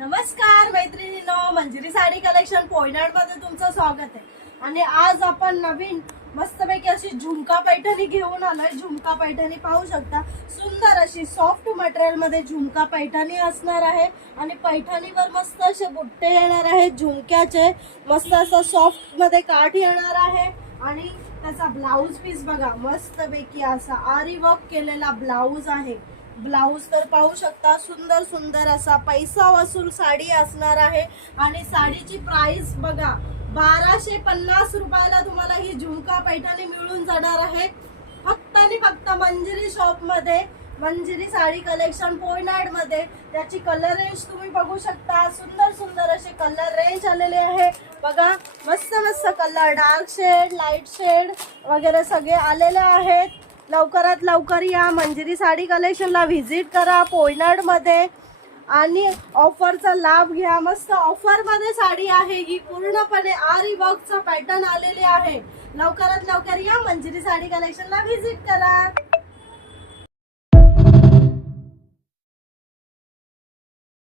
नमस्कार मैत्रिणींनो, मंजिरी साडी कलेक्शन पोयनाड मध्ये तुमचं स्वागत आहे। आणि आज आपण नवीन मस्तपैकी अशी झुमका पैठणी घेऊन आलोय। झुमका पैठणी पाहू शकता, सुंदर अशी सॉफ्ट मटेरियल मध्ये झुमका पैठणी असणार आहे आणि पैठणीवर मस्त असे बुट्टे येणार आहेत झुमक्याचे। मस्त असं सॉफ्ट मध्ये काठ येणार आहे आणि त्याचा ब्लाउज पीस बघा, मस्तपैकी असा आरी वर्क केलेला ब्लाउज आहे। ब्लाउज तर पाहू शकता, सुंदर सुंदर असा पैसा वसूल साडी असणार आहे। आणि साडीची प्राइस बघा, 1250 रुपयाला तुम्हाला ही झुमका पैठणी मिळून जाणार आहे। फक्त आणि फक्त मंजिरी शॉप मध्ये, मंजिरी साडी कलेक्शन पोयनाड मध्ये। त्याची कलर रेंज तुम्ही बघू शकता, सुंदर सुंदर असे कलर रेंज आलेले आहे बघा। मस्त मस्त colour, dark shade, light shade वगैरे सगळे आलेले आहेत। लवकरात लवकर या मंजिरी साडी कलेक्शनला व्हिजिट करा पोयनाड मध्ये आणि ऑफरचा लाभ घ्या। मस्त ऑफर मध्ये साडी आहे ही, पूर्णपणे आरी वर्कचा पॅटर्न आलेले आहे। लवकरात लवकर या मंजिरी साडी कलेक्शनला व्हिजिट करा।